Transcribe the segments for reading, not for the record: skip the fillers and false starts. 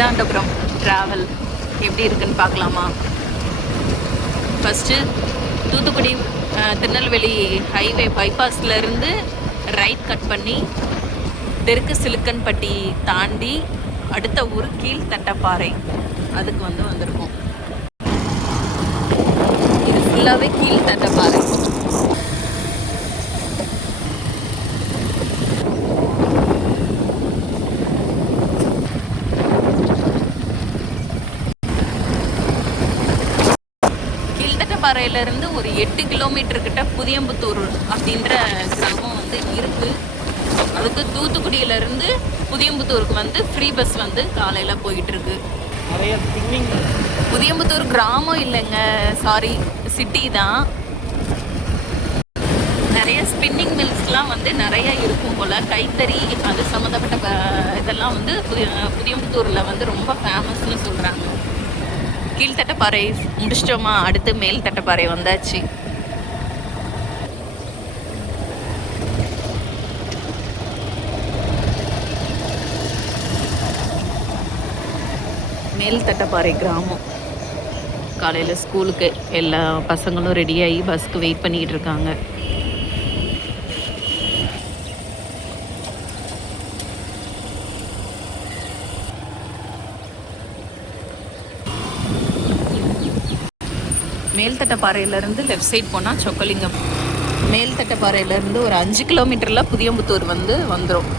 நீலாண்டபுரம் travel எப்படி இருக்குன்னு பார்க்கலாமா? ஃபஸ்ட்டு தூத்துக்குடி திருநெல்வேலி ஹைவே பைபாஸ்லேருந்து ரைட் கட் பண்ணி தெற்கு சிலுக்கன்பட்டி தாண்டி அடுத்த ஊர் கீழ்த்தட்டப்பாறை அதுக்கு வந்திருக்கோம். இது ஃபுல்லாகவே கீழ்த்தட்டப்பாறை. பாறையிலேருந்து ஒரு 8 கிலோமீட்டர் கிட்ட புதியம்புத்தூர் அப்படின்ற கிராமம் இருக்குது. அதுக்கு தூத்துக்குடியிலேருந்து புதியம்புத்தூருக்கு ஃப்ரீ பஸ் காலையில் போயிட்டுருக்கு. புதியம்புத்தூர் கிராமம் இல்லைங்க, சாரி, சிட்டி தான். நிறைய ஸ்பின்னிங் மில்ஸ்லாம் நிறைய இருக்கும் போல். கைத்தறி அது சம்மந்தப்பட்ட இதெல்லாம் புதியம்புத்தூரில் ரொம்ப ஃபேமஸ்னு சொல்கிறாங்க. கீழ்த்தட்டப்பாறை முடிச்சிட்டோமா, அடுத்து மேல் தட்டப்பாறை வந்தாச்சு. மேல் தட்டப்பாறை கிராமம். காலையில் ஸ்கூலுக்கு எல்லா பசங்களும் ரெடியாகி பஸ்க்கு வெயிட் பண்ணிக்கிட்டு இருக்காங்க. மேல்தட்டப்பாறையிலேருந்து லெஃப்ட் சைட் போனால் சொக்கலிங்கம். மேல்தட்டப்பாறையிலேருந்து ஒரு 5 கிலோமீட்டரில் புதியம்புத்தூர் வந்துடும்.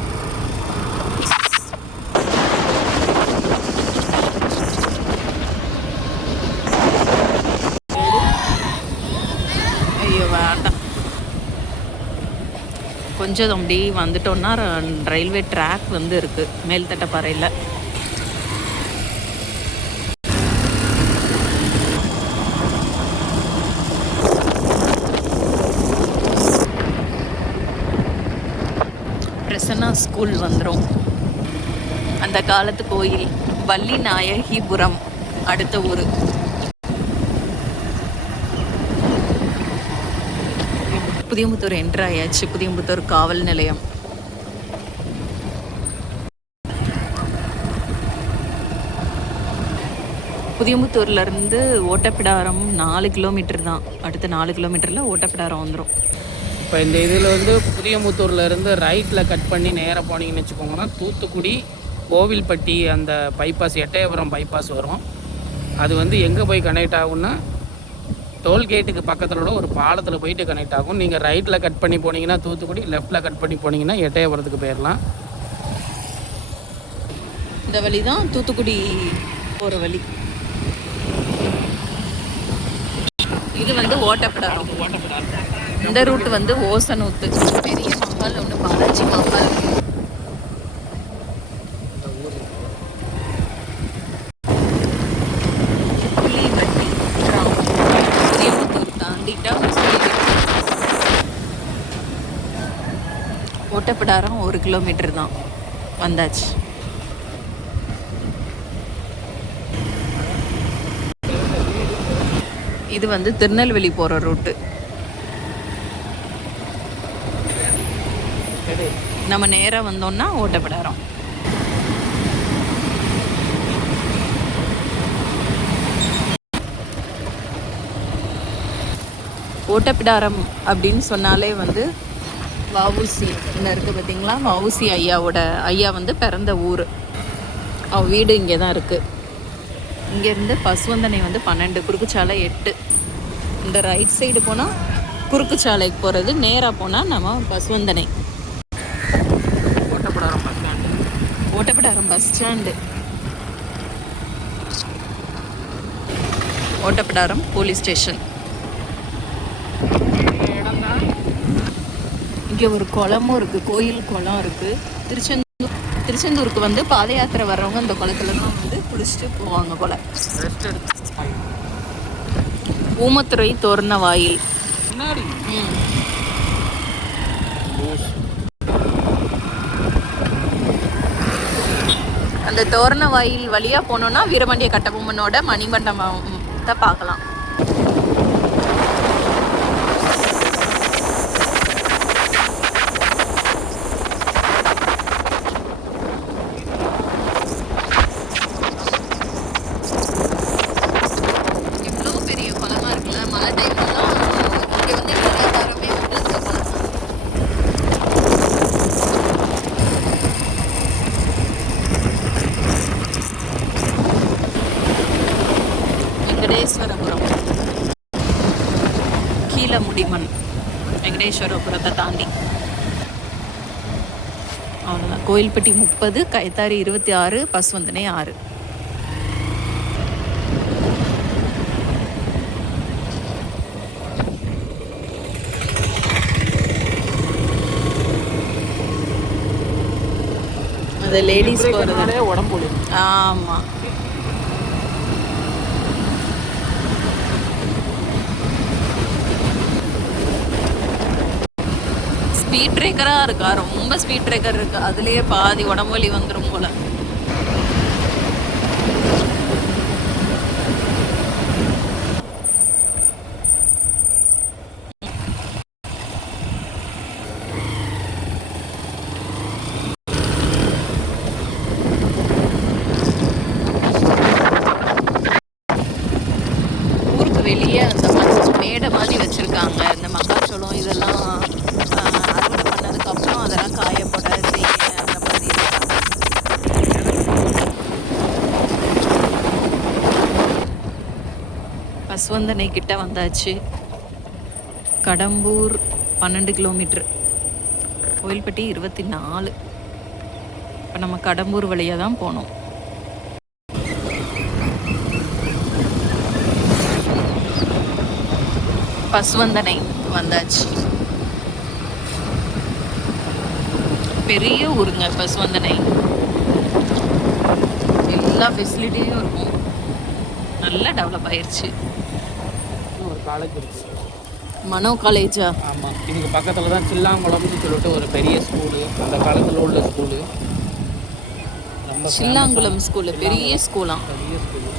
ஐயோ வேண்டாம், கொஞ்சம் அப்படி வந்துட்டோன்னா ரயில்வே ட்ராக் இருக்குது மேல்தட்டப்பாறையில். பிரசன்னா ஸ்கூல் வந்துடும். அந்த காலத்து கோயில் வள்ளி நாயகிபுரம் அடுத்த ஊர். புதியம்புத்தூர் என்ட்ரு ஆயாச்சு. புதியம்புத்தூர் காவல் நிலையம். புதியம்புத்தூர்லேருந்து ஓட்டப்பிடாரம் 4 கிலோமீட்டர் தான். அடுத்த 4 கிலோமீட்டரில் ஓட்டப்பிடாரம் வந்துடும். இப்போ இந்த இதில் புதியமுத்தூர்லேருந்து ரைட்டில் கட் பண்ணி நேராக போனீங்கன்னு வச்சுக்கோங்கன்னா தூத்துக்குடி கோவில்பட்டி அந்த பைபாஸ் எட்டயபுரம் பைபாஸ் வரும். அது எங்கே போய் கனெக்ட் ஆகும்னா டோல்கேட்டுக்கு பக்கத்தில் ஒரு பாலத்தில் போயிட்டு கனெக்ட் ஆகும். நீங்கள் ரைட்டில் கட் பண்ணி போனீங்கன்னா தூத்துக்குடி, லெஃப்டில் கட் பண்ணி போனீங்கன்னா எட்டயபுரத்துக்கு போயிடலாம். இந்த வழி தான் தூத்துக்குடி போகிற வழி. இது ஓட்டப்பிடாரம். இந்த ரூட் ஓசனூத்து. பெரிய மகால் ஒன்று பாலாஜி மகால். புலிவட்டி கிராமம். புதியம்புத்தூர் தாண்டிட்டா ஓட்டப்பிடாரம் 1 கிலோமீட்டர் தான். வந்தாச்சு. இது திருநெல்வேலி போகிற ரூட்டு. நம்ம நேராக வந்தோம்னா ஓட்டப்பிடாரம். ஓட்டப்பிடாரம் அப்படின்னு சொன்னாலே வஉசி இங்கே இருக்குது பார்த்தீங்களா? வஉசி ஐயா பிறந்த ஊர். அவ வீடு இங்கே தான் இருக்குது. இங்கேருந்து பசுவந்தனை 12, குறுக்குச்சாலை 8. இந்த ரைட் சைடு போனால் குறுக்குச்சாலைக்கு போகிறது, நேராக போனால் நம்ம Pasuvanthanai. Ottapidaram bus stand. Ottapidaram police station. இங்கே ஒரு குளமும் இருக்குது, கோயில் குளம் இருக்குது. திருச்செந்தூருக்கு பாத யாத்திரை வர்றவங்க இந்த குளத்துல தான் குளிச்சுட்டு போவாங்க போல. ஊமத்துறை தோரண வாயில். அந்த தோரண வாயில் வழியாக போனோன்னா வீரபாண்டிய கட்டபொம்மனோட மணிமண்டபத்தை பார்க்கலாம். ராமேஸ்வரபுரத்தை தாண்டி. அவ்வளோதான். கோயில்பட்டி 30, கைத்தாரி 26, பசுவந்தனை 6. அது லேடிஸ் போகிறது உடம்பு. ஆமாம். ஸ்பீட் பிரேக்கராக இருக்கா, ரொம்ப ஸ்பீட் பிரேக்கர் இருக்கு, அதுலேயே பாதி உடம்பு வலி வந்துடும் போல. ஊருக்கு வெளியே அந்த மேடை மாதிரி வச்சிருக்காங்க. இந்த மக்காச்சோளம் இதெல்லாம் அறுவடை பண்ணதுக்கப்புறம் அதெல்லாம் காயப்போட செய்ய அந்த மாதிரி. பசுவந்தனை கிட்ட வந்தாச்சு. கடம்பூர் 12 கிலோமீட்டர், கோயில்பட்டி 24. இப்போ நம்ம கடம்பூர் வழியாக தான் போனோம். பசுவந்தனை வந்தாச்சு. பெரிய ஊருங்க பசுவந்தனை. எல்லா ஃபெசிலிட்டியும் இருக்கும். நல்லா டெவலப் ஆயிடுச்சு. ஒரு காலேஜ் இருக்கு, மனோ காலேஜா? ஆமாம். இதுக்கு பக்கத்தில் தான் சில்லாங்குளம்னு சொல்லிட்டு ஒரு பெரிய ஸ்கூலு, அந்த காலத்தில் உள்ள ஸ்கூலு. சில்லாங்குளம் ஸ்கூலு பெரிய ஸ்கூலாம். பெரிய ஸ்கூலு.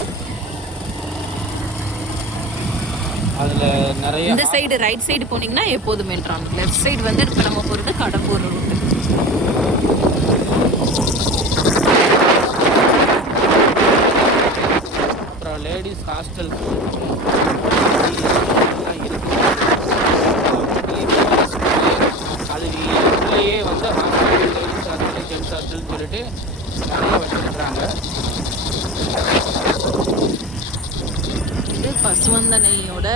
அதில் நிறைய இந்த சைடு ரைட் சைடு போனீங்கன்னா எப்போதும் மெட்ரான், லெஃப்ட் சைடு வந்து இப்போ நம்ம போகிறது கடம்பூர் ரூட்டு. அப்புறம் லேடிஸ் ஹாஸ்டல் அது உள்ளேயே வந்து ஹாஸ்டல், லேடிஸ் ஹாஸ்டல், ஜென்ஸ் ஹாஸ்டல்னு சொல்லிட்டு நிறைய வச்சுருக்குறாங்க. இது பசுவந்தனையோட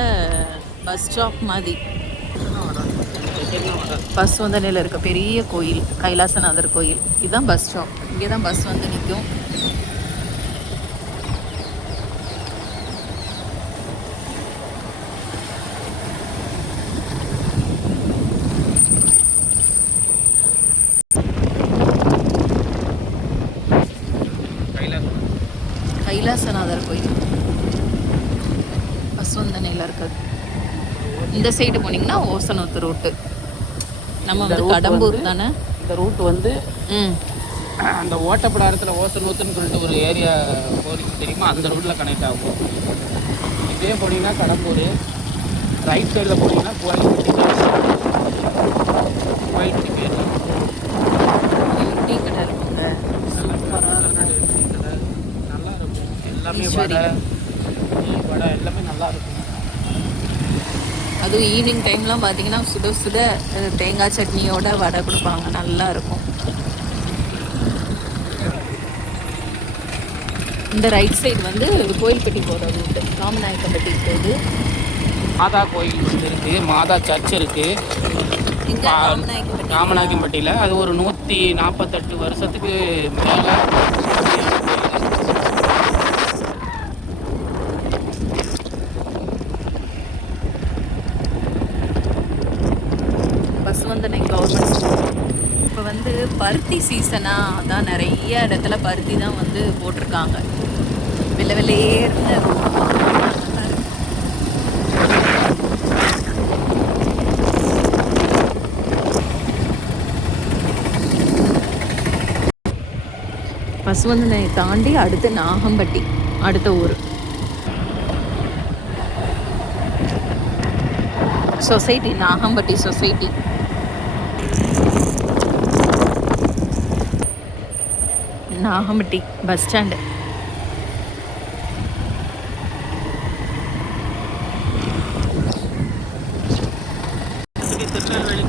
பஸ் ஸ்டாப் மாதிரி. பசுவந்தனையில் இருக்க பெரிய கோயில் கைலாசநாதர் கோயில், இதுதான் பஸ் ஸ்டாப். இங்கே தான் பஸ் வந்து நிற்கும். கைலாசநாதர் கோயில் பசுவந்தனையில் இருக்குது. இந்த சைடு போனீங்கன்னா ஓசனூத்து ரூட்டு. நம்ம வந்து கடம்பூர் தானே. இந்த ரூட் வந்து அந்த ஓட்டப்படாரத்தில் ஓசனூத்துன்னு சொல்லிட்டு ஒரு ஏரியா போகிறீங்க தெரியுமா, அந்த ரூட்டில் கனெக்ட் ஆகும். இதே போனீங்கன்னா கடம்பூர், ரைட் சைடில் போனீங்கன்னா கோயில்பட்டி. கோயில்பட்டி பேர் டீ கடை இருக்குங்க, சூப்பராக இருக்கும். நல்லா இருக்கும். எல்லாமே வடை எல்லாமே நல்லா இருக்கும். அதுவும் ஈவினிங் டைம்லாம் பார்த்தீங்கன்னா சுட சுட தேங்காய் சட்னியோட வடை கொடுப்பாங்க, நல்லா இருக்கும். இந்த ரைட் சைடு வந்து கோயில்பட்டி போகிற ரூட்டு, ராமநாயக்கம்பட்டி போகுது. மாதா கோயில் இருக்குது, மாதா சர்ச் இருக்குது ராமநாயக்கம்பட்டியில். அது ஒரு 148 வருஷத்துக்கு மேலே. Pasuvanthanai government school. இப்போ வந்து பருத்தி சீசனாக தான் நிறைய இடத்துல பருத்தி தான் வந்து போட்டிருக்காங்க. வெள்ளை வெள்ளையேர்னு பசுவந்தனை தாண்டி அடுத்து நாகம்பட்டி, அடுத்த ஊர். Society, Nagampatti society. Nagampatti bus stand. Tirunelveli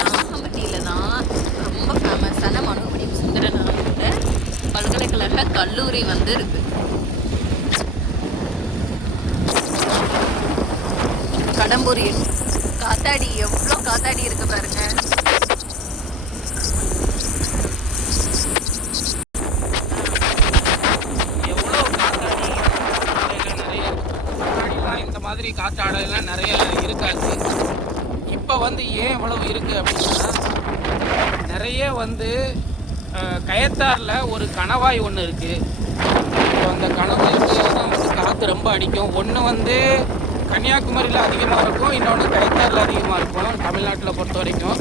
நாகம்பட்டியில் தான் ரொம்ப ஃபேமஸான மனோன்மணியம் சுந்தரனாரோட பல்கலைக்கழக கல்லூரி வந்து இருக்கு. எவ்வளோ காத்தாடி இருக்கு பாருங்க. எவ்வளோ காத்தாடி நிறைய. முன்னாடிலாம் இந்த மாதிரி காற்றாடையெல்லாம் நிறைய இருக்காது. இப்போ வந்து ஏன் இவ்வளவு இருக்குது அப்படின்னா, நிறைய வந்து கயத்தாரில் ஒரு கணவாய் ஒன்று இருக்குது. அந்த கணவாய்க்கு தான் வந்து காற்று ரொம்ப அடிக்கும். ஒன்று வந்து கன்னியாகுமரியில் அதிகமாக இருக்கும், இன்னொன்று கயத்தாரில் அதிகமாக இருக்கும். தமிழ்நாட்டில் பொறுத்த வரைக்கும்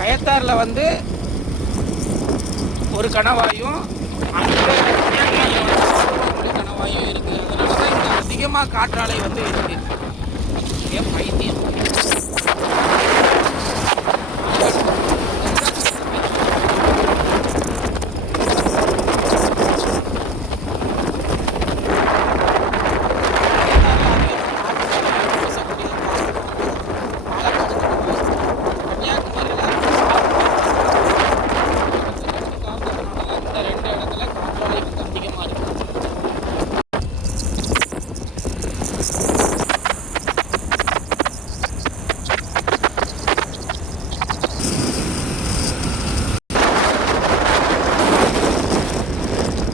கயத்தாரில் வந்து ஒரு கணவாயும் அங்கே கணவாயும் இருக்குது. அதனால தான் இங்கே அதிகமாக காற்றாலை வந்து இருக்குது. ஏன் பைத்தியம்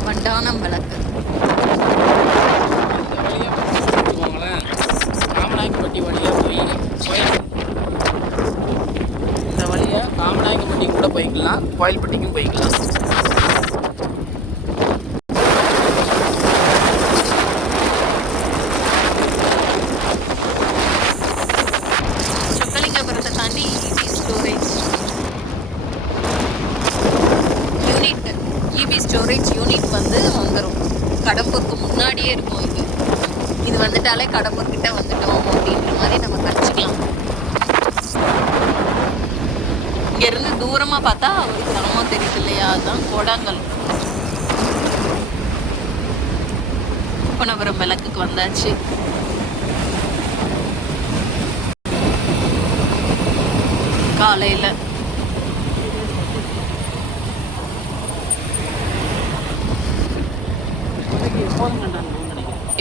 வண்டானம் விளக்கு. காமநாயக்கம்பட்டி வழியாக போய் இந்த வழியாக காமநாயக்கம்பட்டி கூட போய்க்கலாம், கோயில்பட்டிக்கும் போய்க்கலாம். சொக்கலிங்கபுரத்தை தாண்டி EB storage unit, EB storage unit வந்து வந்துடும். கடம்பூருக்கு முன்னாடியே இருக்கும். இது வந்துட்டாலே கடம்பூர் கிட்ட வந்துட்டோம் அப்படின்ற மாதிரி நம்ம கழிச்சிக்கலாம். இங்கேருந்து தூரமாக பார்த்தா ஒரு கிராமம் தெரியுது இல்லையா, அதுதான் கோடாங்கல். புனபுரம் விளக்குக்கு வந்தாச்சு. காலையில்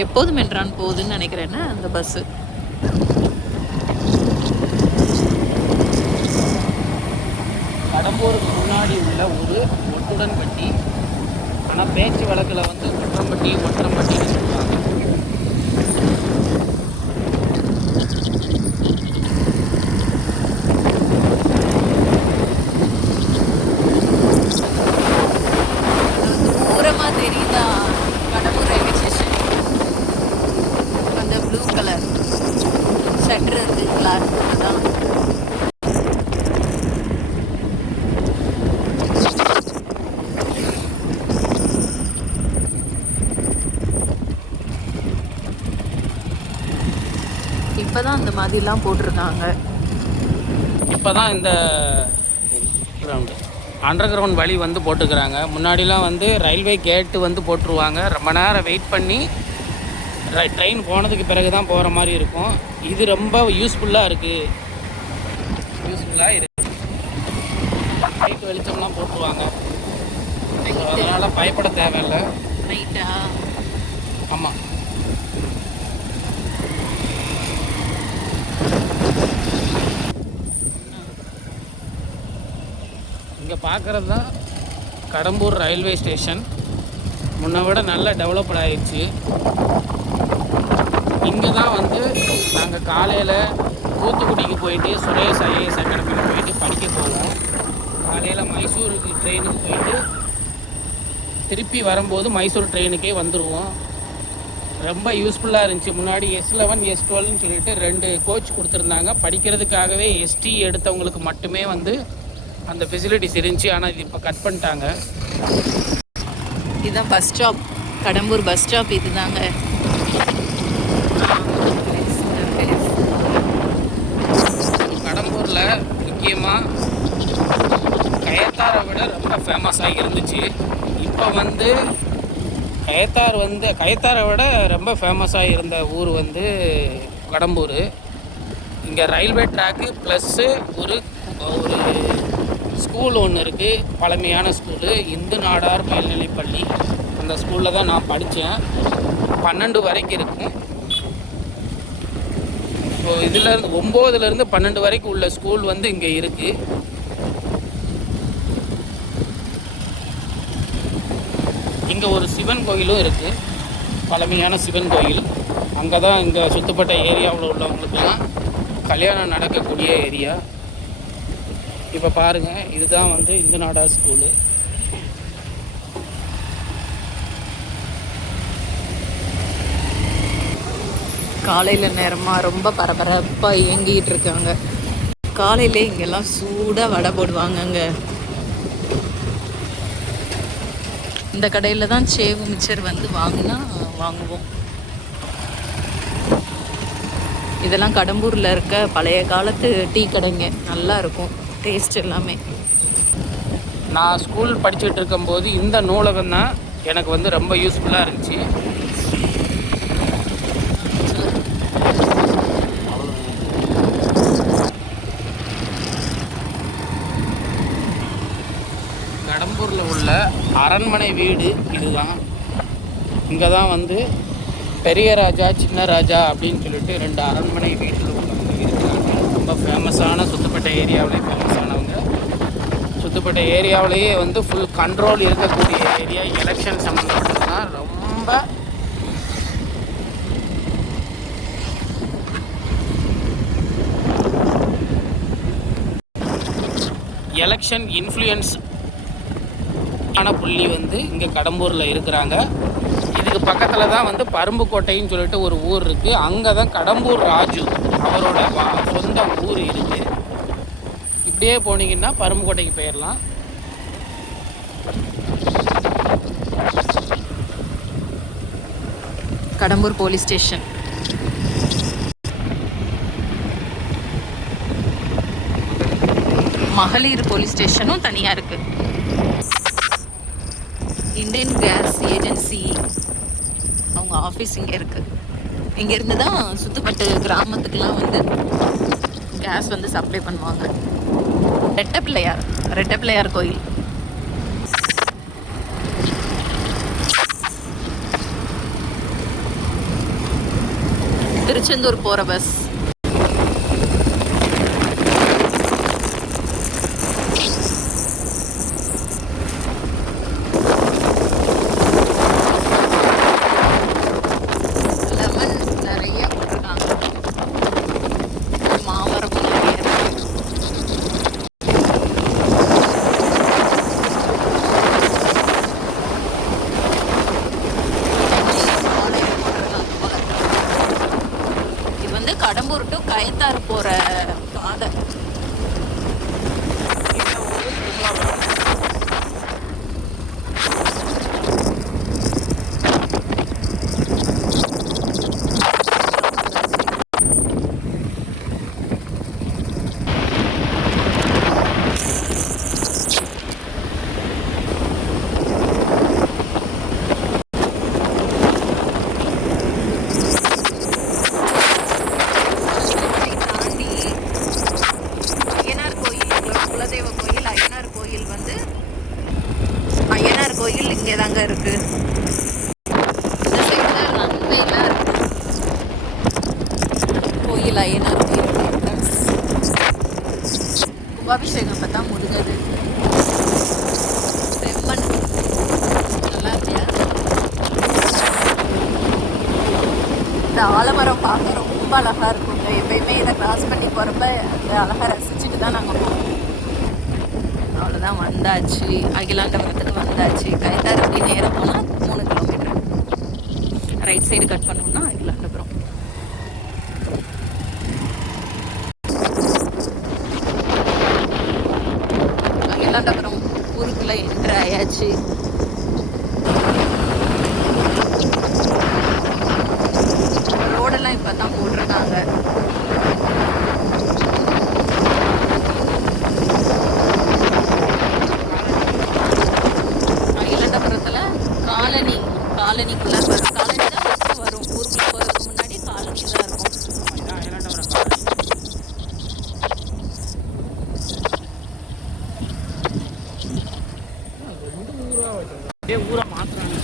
எப்போதும் மென்றான் போகுதுன்னு நினைக்கிறேன்னா அந்த பஸ்ஸு. கடம்பூருக்கு முன்னாடி உள்ள ஒரு ஒட்டுடன்பட்டி. ஆனால் பேச்சு வழக்கில் வந்து ஒற்றம்பட்டின்னு சொல்லுவாங்க. தூரமாக தெரியுதா கடம்பூர் ரயில்வே ஸ்டேஷன்? அந்த ப்ளூ கலர் ஷட்டர் இருக்குங்களா, அதுதான். இப்போதான் அந்த மாதிரிலாம் போட்டிருக்காங்க. இப்போ தான் இந்த அண்டர் கிரவுண்ட் வழி வந்து போட்டுக்கிறாங்க. முன்னாடிலாம் வந்து ரயில்வே கேட்டு வந்து போட்டுருவாங்க. ரொம்ப நேரம் வெயிட் பண்ணி ட்ரெயின் போனதுக்கு பிறகு தான் போகிற மாதிரி இருக்கும். இது ரொம்ப யூஸ்ஃபுல்லாக இருக்குது. லைட் வெளிச்சம்லாம் போட்டுருவாங்க. அதனால் பயப்பட தேவையில்லை. நைட்டா? ஆமாம். இங்கே பார்க்குறது தான் கடம்பூர் ரயில்வே ஸ்டேஷன். முன்னை விட நல்லா டெவலப்ட் ஆகிடுச்சு. இங்கே தான் வந்து நாங்கள் காலையில் தூத்துக்குடிக்கு போயிட்டு சுரேஷ் ஐஏஎஸ் அகாடமிக்கு போயிட்டு படிக்க போவோம். காலையில் மைசூருக்கு ட்ரெயினுக்கு போயிட்டு திருப்பி வரும்போது மைசூர் ட்ரெயினுக்கே வந்துடுவோம். ரொம்ப யூஸ்ஃபுல்லாக இருந்துச்சு. முன்னாடி S11 S12ன்னு சொல்லிட்டு 2 கோச் கொடுத்துருந்தாங்க. படிக்கிறதுக்காகவே ST எடுத்தவங்களுக்கு மட்டுமே வந்து அந்த ஃபெசிலிட்டிஸ் இருந்துச்சு. ஆனால் இது இப்போ கட் பண்ணிட்டாங்க. இதுதான் bus stop, Kadambur bus stop இதுதாங்க. கடம்பூரில் முக்கியமாக கயத்தாரை விட ரொம்ப ஃபேமஸாக இருந்துச்சு. இப்போ வந்து கயத்தாரை விட ரொம்ப ஃபேமஸாக இருந்த ஊர் வந்து கடம்பூர். இங்கே ரயில்வே ட்ராக்கு ப்ளஸ்ஸு ஒரு ஸ்கூல் ஒன்று இருக்குது, பழமையான ஸ்கூலு, இந்து நாடார் மேல்நிலைப்பள்ளி. அந்த ஸ்கூலில் தான் நான் படித்தேன். 12 வரைக்கும் இருக்கும். ஸோ இதில் 9லேருந்து 12 வரைக்கும் உள்ள ஸ்கூல் வந்து இங்கே இருக்குது. இங்கே ஒரு சிவன் கோயிலும் இருக்குது, பழமையான சிவன் கோயில். அங்கே தான் இங்கே சுற்றுப்பட்ட ஏரியாவில் உள்ளவங்களுக்கெல்லாம் கல்யாணம் நடக்கக்கூடிய ஏரியா. இப்போ பாருங்கள், இதுதான் வந்து இந்து நாடார் ஸ்கூலு. காலையில் நேரமாக ரொம்ப பரபரப்பாக இயங்கிட்டு இருக்காங்க. காலையிலே இங்கெல்லாம் சூடாக வடை போடுவாங்கங்க. இந்த கடையில் தான் சேவு மிச்சர் வந்து வாங்குவோம். இதெல்லாம் கடம்பூரில் இருக்க பழைய காலத்து டீ கடைங்க. நல்லா இருக்கும் டேஸ்ட் எல்லாமே. நான் ஸ்கூல் படிச்சுட்டு இருக்கும்போது இந்த நூலகம் தான் எனக்கு வந்து ரொம்ப யூஸ்ஃபுல்லாக இருந்துச்சு. கடம்பூரில் உள்ள அரண்மனை வீடு இதுதான். இங்கே தான் வந்து பெரிய ராஜா, சின்ன ராஜா அப்படின்னு சொல்லிட்டு 2 அரண்மனை வீட்டில் உள்ளவங்க இருக்கிறாங்க. ரொம்ப ஃபேமஸான சுத்தப்பட்ட ஏரியாவிலே ஃபேமஸானவங்க. சுத்தப்பட்ட ஏரியாவிலேயே வந்து ஃபுல் கண்ட்ரோல் இருக்கக்கூடிய ஏரியா. எலெக்ஷன் சம்மந்தப்பட்டதுன்னா ரொம்ப எலெக்ஷன் இன்ஃப்ளூயன்ஸ் ஆன புள்ளி வந்து இங்கே கடம்பூரில் இருக்கிறாங்க. இதுக்கு பக்கத்தில் தான் வந்து பரும்புக்கோட்டைன்னு சொல்லிட்டு ஒரு ஊர் இருக்குது. அங்கே தான் கடம்பூர் ராஜு அவரோட சொந்த ஊர் இருக்குது. இப்படியே போனீங்கன்னா பரும்புக்கோட்டைக்கு போயிடலாம். Kadambur police station. மகளிர் போலீஸ் ஸ்டேஷனும் தனியாக இருக்குது. இந்தியன் கேஸ் ஏஜென்சி அவங்க ஆஃபீஸ் இங்கே இருக்குது. இங்கேருந்து தான் சுற்றுப்பட்டு கிராமத்துக்கெலாம் வந்து கேஸ் வந்து சப்ளை பண்ணுவாங்க. ரெட்டப்பிள்ளையார் கோயில். திருச்செந்தூர் போகிற பஸ். கடம்பூர் டு கயத்தாறு போகிற பாதை. கோயில் இங்கே தாங்க இருக்கு. இந்த சைடுல ரன்வேலாம் இருக்கு. கோயில் ஐயனார் கோயில். கும்பாபிஷேகம் பார்த்தா முருகது செம்மண். நல்லா இருக்கியா? இந்த ஆலமரம் பார்க்க ரொம்ப அழகா இருக்குங்க. எப்பயுமே இதை கிராஸ் பண்ணி போகிறப்ப அந்த அழகா ரசிச்சுட்டு தான் நாங்கள் போவோம். அவ்வளோதான், வந்தாச்சு. அகிலாண்டபுரத்துக்கு வந்தாச்சு. கயத்தாறு அப்படி நேரம் போனால் 3 கிலோமீட்டர். ரைட் சைடு கட் பண்ணோம்னா அகிலாண்டபுரம். அகிலாண்டபுரம் ஊருக்குள்ளே என்ட்ரு ஆயாச்சு. ரோடெல்லாம் இப்போ தான் போட்டிருக்காங்க. காலனிக்குள்ளே வரும். காலனி தான் ஃபஸ்ட்டு வரும். ஊருக்குள்ளே போகிறதுக்கு முன்னாடி காலனி தான் இருக்கும். ஊரை மாற்றுறாங்க.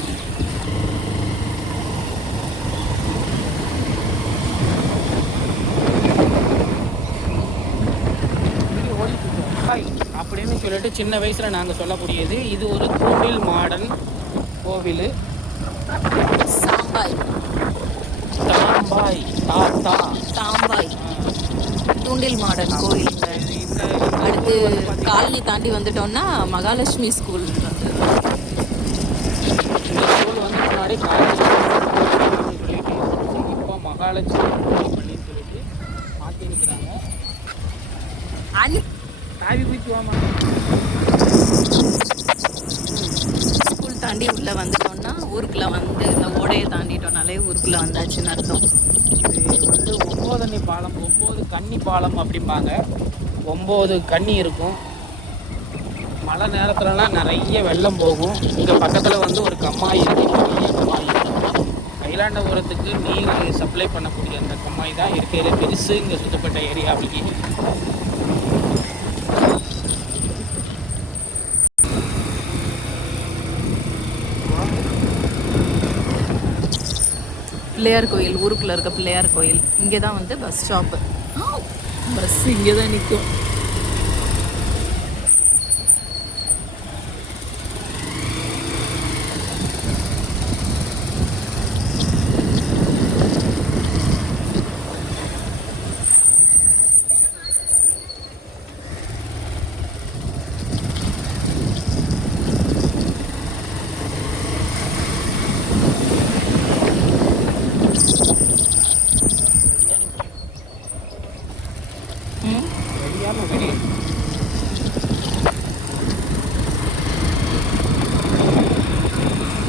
அப்படின்னு சொல்லிட்டு சின்ன வயசில் நாங்கள் சொல்லக்கூடியது. இது ஒரு தூண்டில் மாடன் கோவில். சாம்பாய் தாம்பாய் தாத்தா தாம்பாய் தூண்டில் மாடன் கோயில். இந்த அடுத்து காலனி தாண்டி வந்துட்டோம்னா மகாலட்சுமி ஸ்கூல் வந்து இந்த ஸ்கூல் வந்து முன்னாடி காலேஜ் சொல்லிட்டு இப்போ மகாலட்சுமி பள்ளின்னு சொல்லிட்டு மாற்றிருக்கிறாங்க. தாவி குச்சி வாமா. ஸ்கூல் தாண்டி உள்ளே வந்துட்டோம்னா ஊருக்குள்ளே வந்து இந்த ஓடையை தாண்டிட்டோம்னாலே ஊருக்குள்ளே வந்தாச்சுன்னு அர்த்தம். இது வந்து 9 பாலம், 9 கன்னி பாலம் அப்படிம்பாங்க. 9 கன்னி இருக்கும். மழை நேரத்துலலாம் நிறைய வெள்ளம் போகும். இங்கே பக்கத்தில் வந்து ஒரு கம்மாய் இருக்குது, பெரிய கம்மாய். கைலாண்டபுரத்துக்கு நீர் சப்ளை பண்ணக்கூடிய அந்த கம்மாய் தான் இருக்கையில பெருசு இங்கே சுத்தப்பட்ட ஏரியாவுக்கு. பிள்ளையார் கோயில், ஊருக்குள்ளே இருக்க பிள்ளையார் கோயில். இங்கே தான் வந்து பஸ் ஸ்டாப்பு. பஸ் இங்கே தான் நிற்கும்.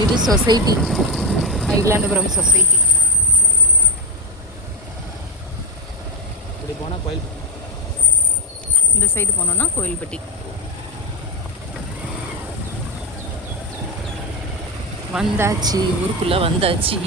இது சொசைட்டி, கைலாண்டபுரம் சொசைட்டி. இப்படி போனால் கோயில். இந்த சைடு போனோம்னா கோயில்பட்டி. வந்தாச்சு, ஊருக்குள்ளே வந்தாச்சு.